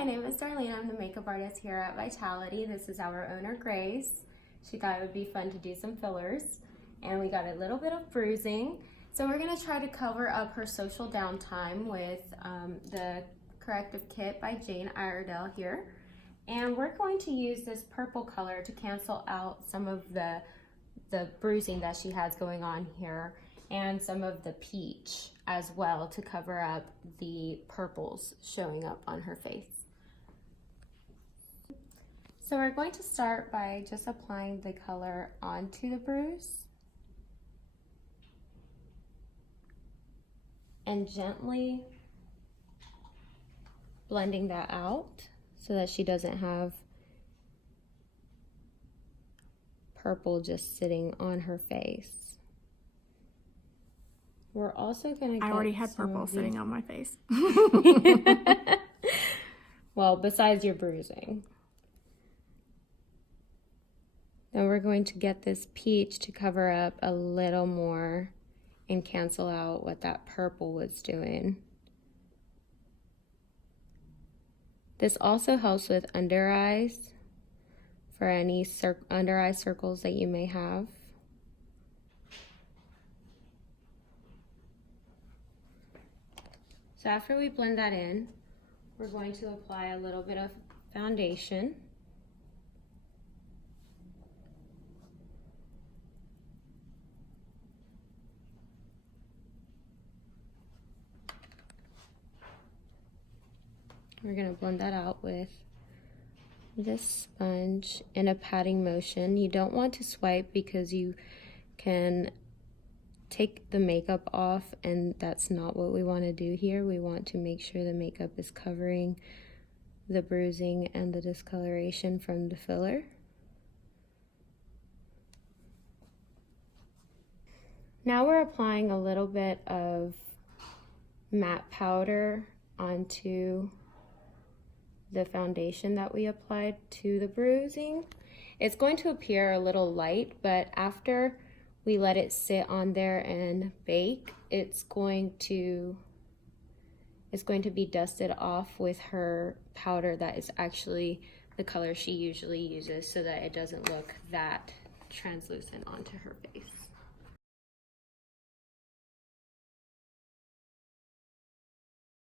my name is Darlene. I'm the makeup artist here at Vitality. This is our owner, Grace. She thought it would be fun to do some fillers, and we got a little bit of bruising. So we're gonna try to cover up her social downtime with the Corrective kit by Jane Iredale here. And we're going to use this purple color to cancel out some of the bruising that she has going on here, and some of the peach as well to cover up the purples showing up on her face. So we're going to start by just applying the color onto the bruise and gently blending that out so that she doesn't have purple just sitting on her face. We're also gonna get I already had purple sitting on my face. Well, besides your bruising. Then we're going to get this peach to cover up a little more and cancel out what that purple was doing. This also helps with under eyes, for any under eye circles that you may have. So after we blend that in, we're going to apply a little bit of foundation. We're going to blend that out with this sponge in a patting motion. You don't want to swipe because you can take the makeup off, and that's not what we want to do here. We want to make sure the makeup is covering the bruising and the discoloration from the filler. Now we're applying a little bit of matte powder onto the foundation that we applied to the bruising. It's going to appear a little light, but after we let it sit on there and bake, it's going to be dusted off with her powder that is actually the color she usually uses, so that it doesn't look that translucent onto her face.